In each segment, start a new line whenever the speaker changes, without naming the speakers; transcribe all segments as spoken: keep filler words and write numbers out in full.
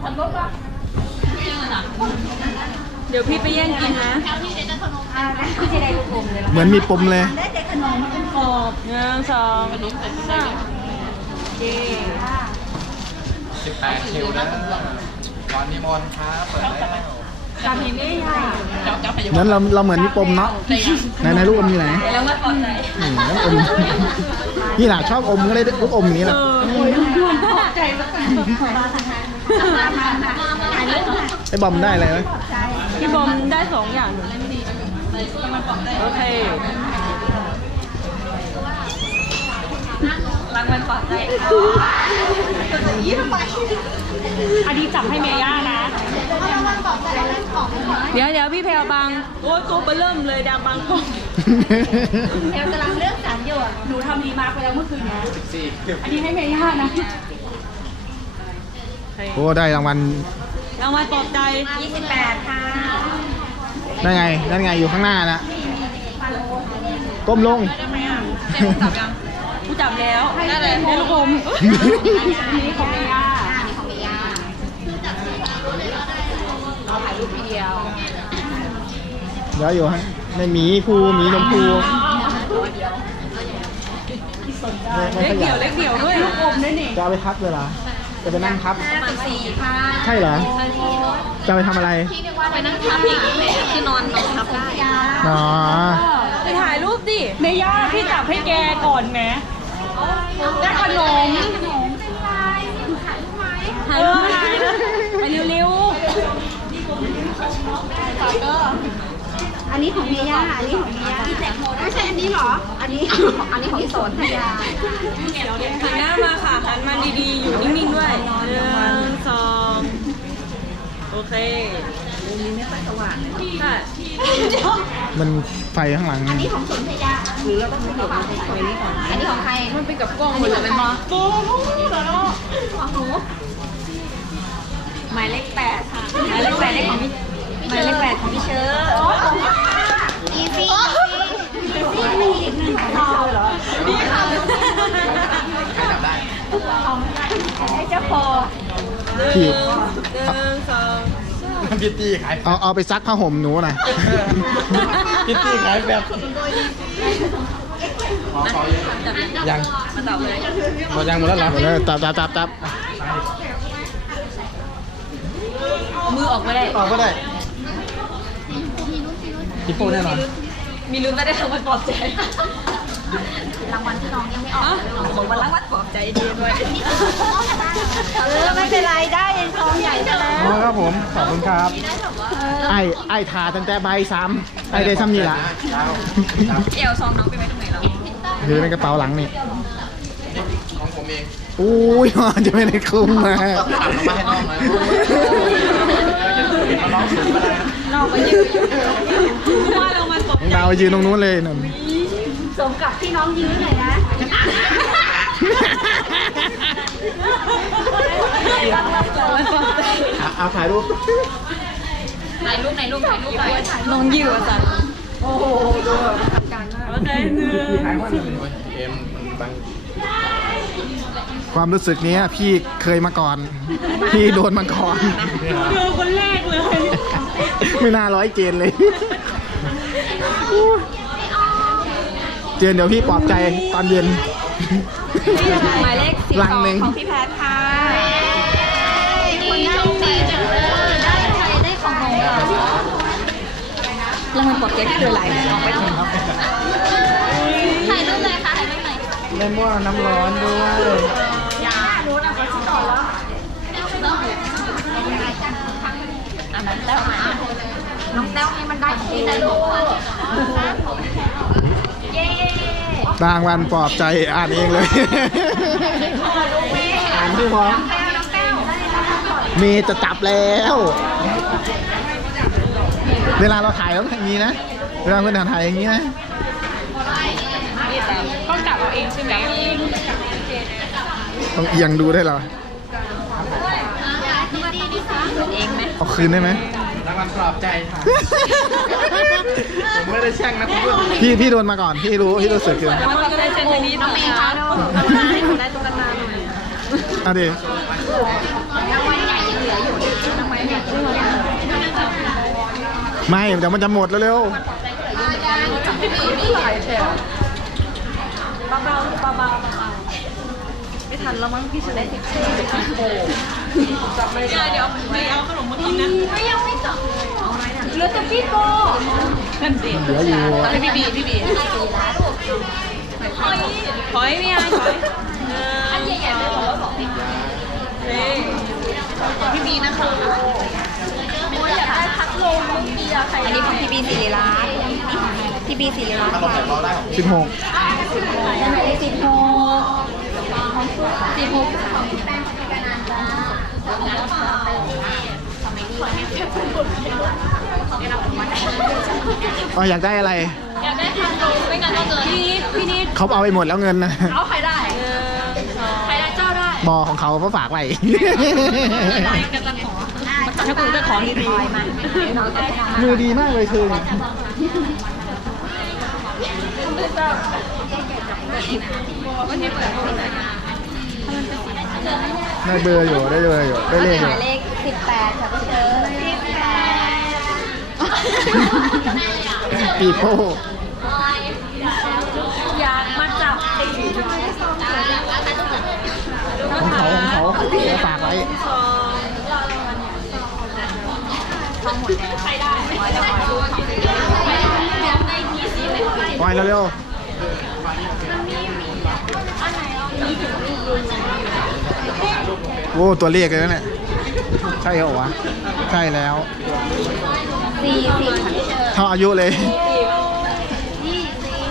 เดี๋ยวพี่ไปแย่งกินนะ
เหมือนมีปมเลย
ขอบหนึ่งสองสามเย้
สิบแปดคิวนะตอนนิมนต์ครับเปิดแล้ว
จำเห็นไหมย่า
งั้นเราเราเหมือนมีปมเนาะไหนไหนลูกอมอยู่ไหน
แล้วมาปลอดใจ
นี่น้ำอมนี่แหละชอบอมก็เลยลูกอมอย่างนี้แหละ
ใจสักหน่อย
ไอ้บอมได้อะไรไหม
พี่บอมได้สองอย่างโอเครางวัลปลอดใจอันนี้จับให้เมย่านะเดี๋ยวเดี๋ยวพี่แพรวบางโอ้ตัวเบลเริ่มเลยดังบางกล้องแพรวกำลังเลือกสรรอยู่อ่ะหนูทำรีมาร์คไปแล้วเมื่อคืนนะอันนี้ให้เมย่านะ
โอ้ได้รางวัล
รางวัลปลอบใจยี่สิบแปดค่ะ
ได้ไงได้ไงอยู่ข้างหน้านะก้มลง
จับยังกูจับแล้วได้เลยได้ลูกอมนี่ของเมย่านี่ของเมย่าเราถ่ายรูปเดียว
เดี๋ยวอยู่ฮะในหมีภูหมีนมภู
เล็กเดี่ยวเล็กเดี่ยวด้วยลูกอมด้วยนี่
จะเอาไปพับเลยเหรอจะไปนั่งพับ
สี่ค่ะ
ใช่เหรอจะไปทำอะไร
ไปนั่งทับอย่างนี้แหละที่นอนนอนทับได้
อ๋อ
ไปถ่ายรูปดิเมย่าพี่จับให้แกก่อนไหมได้ขนมถ่ายรูปไหมไปเร็ว
ๆอันนี้ของเมีย่าอันนี้ของเมีย่าไม่ใช่อันนี้หรออันนี้อันนี้ของพี่สนพยา
หันหน้ามาค่ะหันมาดีๆอยู่นิ่งๆด้วยหนึ่งสองโอเคมุมนี้ไม่ค่อยสว่างเลยค่ะ
มันไฟข้างหลัง
อันนี้ของสนพยาหรือเราต้องไปอยู่ในซอยนี้ก่อนอันนี้ของใคร
มันเป็นกับกล้องหมดเลยเป็นมอโก้แล้ว
ของหนู
หมายเลขแปดค่ะหมายเลขแปดได้ของพี่หมายเลขแปดของพี่เชิญ
อีซี่อีซี่มีอีกหนึ่งของเราเหรอ
นี่ค่ะ
ใครจับได้
ของไอ้เจ้าพอ
หนึ่งหนึ่งสอง
พิตตี้ขาย
เอาเอาไปซักผ้าห่มหนูหน่อย
พิตตี้ขายแบบยัง
มาตอบเลย
หมดยังหมดแล้วเหรอ
หมดแล้วตับตับตับตับ
มือออกไม่ได้
ออกก็ได้
ฮิปโปแน่นอน
มีลุ้นไม่ได้รางวัลปลอบใจ
รางวัลที่น้องยังไม่ออก
บอกว่ารางวัลปลอบใจดีด้วย
เออไม่เป็นไรได้ทองใหญ่แล้ว
อ๋อครับผมขอบคุณครับไอ้ไอ้ทาตั้งแต่ใบซ้ำไอ้ได้ซ้ำนี่ละ
เอวซองน้องไปไว้ตรงไหนแล้ว
หรือในกระเป๋าหลังนี่
ของผมเอง
อุ้ยจะไม่ได้คุ้มมา
ตัดออกมาให้น้องเลยน้องสูงไปเลย
น้องไปยืนว่าเรามันตกใจ
ดาวยืนตรงนู้นเลยนั่น
สมกับที่น้องยืนหน่อยนะ
เอาถ่ายรูป
ถ่ายรูปไหนรูปถ่ายรูปไปน้องยืนสันโอ้โหดูทำการมากใจเนื้อ
เอ็มบาง
ความรู้สึกนี้พี่เคยมาก่อนพี่โดนมาก่อน
เจอคนแรกเลย
ไม่น่าร้อยเจนเลยเจนเดี๋ยวพี่ปลอบใจตอนเย็น
หมายเลขสี่สองของพี่แพทค่ะ
คนได้ใจจังเลยได้ใครได้ของของเรา
รางวัลปลอบใจที่เดือดไหลออกไปถ่ายรูป
เลยค่ะถ่ายรูปเลย
ได้หม้อน้ำร้อนด้วย
ยาหนูนะก็ชิดต่อแล้วน้องแต้วให้มันได้ที่ได้ลูกเย้
รางวัลปลอบใจอ่านเองเลยอ่านที่พอเมย์จะจับแล้วเวลาเราถ่ายต้องอย่างนี้นะเวลาเพื่อนถ่ายอย่างนี้นะ
ต้องจับเอาเองใช่ไหม
ต้องเอียงดูได้เหรอ
เองไหม
เอาคืนได้ไหม
รางวัลปลอบใจค่ะผมไม่ได้แช่งนะคุณ
พี่พี่โดนมาก่อนพี่รู้พี่รู้สึกอยู่
แล้วมันก็ได้เซนนี้น้องเมย์ค่ะได้ตุ๊กตาหน่อย
อ่ะดิ
รางวัลใหญ่ยังเหลืออยู่
ไม่เดี๋ยวมันจะหมดเร็ว
เบาๆเบาๆเบาๆไม่ทันแล้วมั้งพี่จะได้สิบสี่สิบโอ้จับไม่ได้เดี๋ยวไม่เอาขนมมากินนะไม่ยังไม่จบเหลือแต่พี่โบนั่นสิ
ๆเหลืออยู่
พี่บีพี่บีถอยถอยไม่ยังถอยอันใหญ่ๆไม่บอกว่าบอกพี่พี่บีนะคะอยากได้พัดลมเบียร์ใครอันนี้ของพี่บีศิริรัตน์พี่บีศิริรัตน์
ถ้าเราแต่เราได้ของ
สิบหก
ได้หมายเลขสิบหกสิบหก
อ๋ออยากได้อะไร
อยากได้พัดลมไม่งั้นก็เกินพี่นิดพี่นิด
เขาเอาไปหมดแล้วเงินนะ
เอาใครได้ใครได้เจ้าได้
บอของเขาเขาฝากไว้
ถ้าคุณจะขอดีๆมา
มือดีมากเลยคือได้เบอร์อยู่ได้เบอร์อยู่ได้เลขอยู่
หมายเลขสิบแปดค่ะพี่เชอร์สิบแปด
ปีโป้
อยากมาจับตี
ของเขาของเขาเขาฝากไว้ปล่อยเร็วๆโอ้ตัวเลขเลยนะเนี่ยใช่เหรอวะใช่แล้ว
สี่สิบค่ะพี่เชอร์
เท่าอายุเลย
ยี่สิบ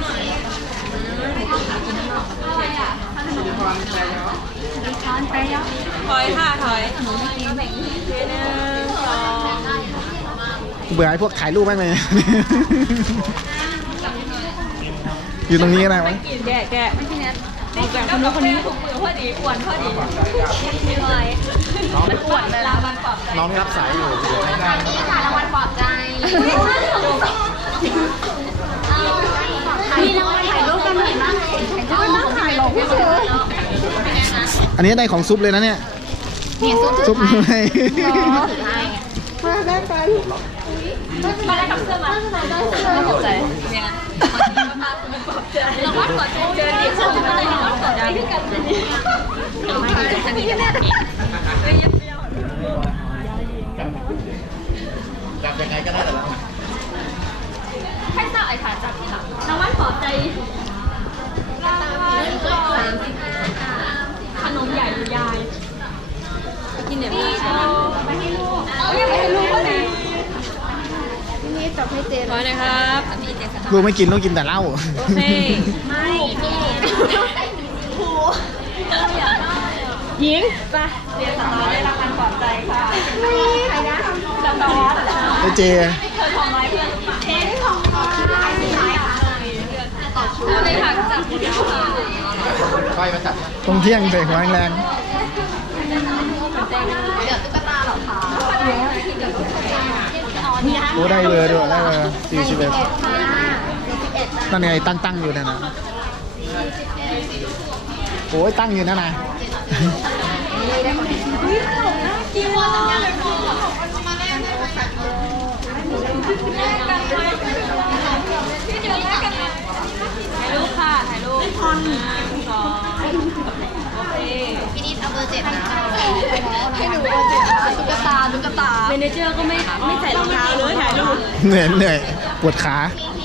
ช้อนไปแล้ว
ถอยค่ะถอยหนึ่งสอง
เบื่อไอ้พวกถ่ายรูปแม่งเลย อยู่ตรงนี้ก็ได้มั้ง
แกะแกะออกจากคนนู้นคนนี้ถูกมือพอดีอ้วนพอดีเลยมันอ้วนเลยละมันปรับ
น้องรับสายอยู่
นี่ค่ะรางวัลปลอบใจมีรางวัลถ่ายรูปกันหน่อยบ้างต้องถ่ายลงพี่เชอร์
อันนี้ได้ของซุปเลยนะเนี่ย
เนี่ยซุป
ซุปเลย
มาได้กัน
มาได้กับเสื้อมาไม่ปลอบใจเนี่ยเราวัดก่อนเจอที่สุดอะไรเราวัดก่อนได้ที่กันนี่ไม่ได้อันนี้ก็ได้ไม่ยับเยี่ยว
จับยังไงก็ได้แต่เรา
ให้สาวไอ้ขาจับที่หลังรางวัลปลอบใจรางวัลปลอบใจขนมใหญ่ยายกินเดี๋ยวพี่ชอบไปให้ลูกเอาไปให้ลูกก็ดี
นี่จับให้เจน
ขอหน่อยครับมีเจส
ลูกไม่กินต้องกินแต่เหล้า
โอเค
ไม่พี่ครู
หญิงไปเรียนสตอได้รับการปลอบใจค่ะ
นี่ใครนะ
สตอ
ไอเจ
เธอทำไรเพื่อนเจ๊ที่ทำไรเอาเลยค่ะจับเดียวค่ะ
ไฟมาจับ
ตรงเที่ยงใส่หัวแรง
เดี๋ยวตุ๊กตาเหรอคะ
ๆโอ้ได้เบอร์ด้วยได้เบอร์สี่สิบเอ็ด
ค่ะสิบเอ็ด
ตั้งไงตั้งตั้งอยู่เนี่ยนะโอ้ยตั้งอยู่นั่นนะ
กินว่าถ่ายรูปค่ะถ่ายรูปหนึ่งสองโอเค
พี่นิดเอาเบอร์เจ็ดนะให้หนูเบอร์เจ็ดนะตุ๊กตาตุ๊กตา
เมเนเจอร์ก็ไม่ไม่ใส่รองเท้าเลยถ่ายรูป
เหนื่อยเหนื่อยปวดขา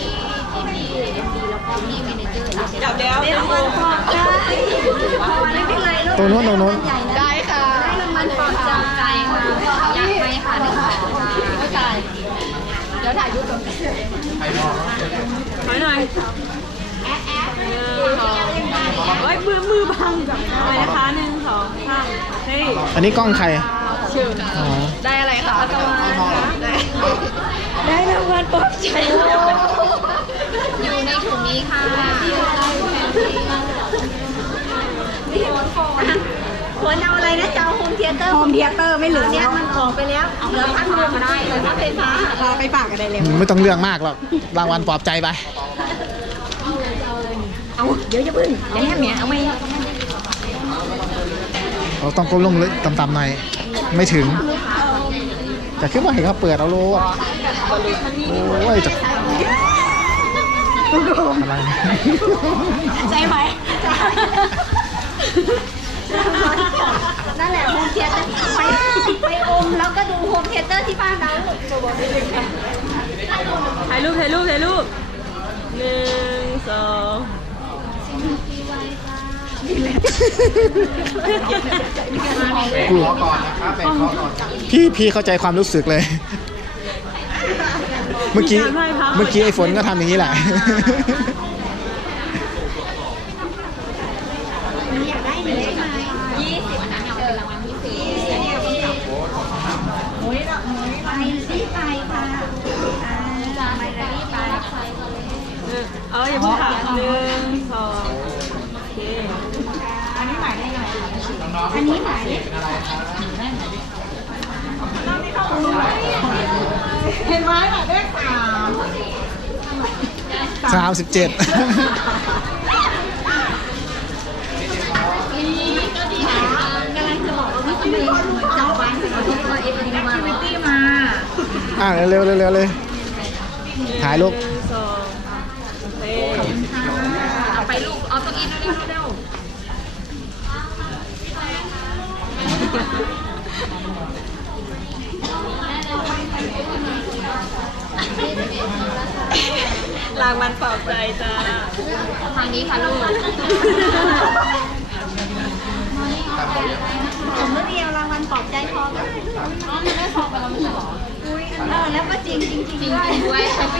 จับแล้ว
ได้รางวัลปลอบใจไม่เป็นไรลูก
ตรงโน้นตรงโน้น
ได้ค่ะได้รางวัลปลอบใจค่ะอยากไปค่ะหนึ่งสองค่ะเข้าใจเดี๋ยวถ่ายรูปก่อน
ใครมอง
ถอยหน่อยไว้มือมือบังแบบอะไรนะคะหนึ่งสองสามเฮ้ย
อันนี้กล้องใคร
ชื่อ
อ๋อ
ได้อะไรคะตะวันได้รางวัลปลอบใจ
อยู่ในถุงนี้ค่ะควรเอาอะไรนะจะเอาโฮมเทเตอร์โฮมเทเตอร์ไม่เหลือเนี่ยมันออกไปแล้วเหลือพัดลมก็ได้เหลือพัดไฟฟ้าเราไปฝากกันได้เลย
ไม่ต้องเรื่องมากหรอกรางวัลปลอบใจไป
เอาเดี๋ยวจะพึ่งเดี๋ยวแม่เมียเอาไม่
เราต้องก้มลงเลยต่ำๆหน่อยไม่ถึงแต่ขึ้นมาเห็นเขาเปิดเอาโลอ่ะ
เ
บอลลูนท่านนี่
โอ้ยจะอะไร
ใช่ไหม
นั่นแหละโฮมเทียเตอร์ไปไปอมแล้วก็ดูโฮมเทียเตอร์ที่บ้านเรา
ถ่ายรูปถ่ายรูปถ่ายรูปหนึ่งสอง
เบรกคอก่อนนะครับเบรกคอก่อน
พี่พี่เข้าใจความรู้สึกเลย เมื่อกี้เมื่อกี้ไอ้ฝนก็ทำอย่างนี้แหละ
อยากได้หรือได้ไหม
ยี่สิบนะเป็นรางวัลพิเศษ
ไปสิไปค่ะอ่าไปเลยไป
เอออย่าเพิ่งถามหนึ่งสองโอเค
อันนี้หมายเลขอะไร
น้องๆ
อันนี้หมายเลข
เป็นอะไรครับ
เห็นไหมหมายเลขสาม
สามสิบเจ็ด
กำลังจะบอกว่าพี่เมย์จองไว้ถึงเอาตัวเอ็นดีมาแอคทิวิตี้มา
อ่ะเร็วๆเร็วๆเลย ถ่ายรูป
หนึ่งสองโอเคเอาไปลูกเอาตัวอินเร็วเร็วรางวัลปลอบใจจ้าทางนี้ค่ะลูก
ตามเขาเยอะ
ผมเดียวรางวัลปลอบใจพอก็ได้
อ๋อมันได้สองไปแล้วไม่ใช่หรอ
อุ้ยเออแล้วก็จริงจริงจริง
จริง
ด้วย
ด้วย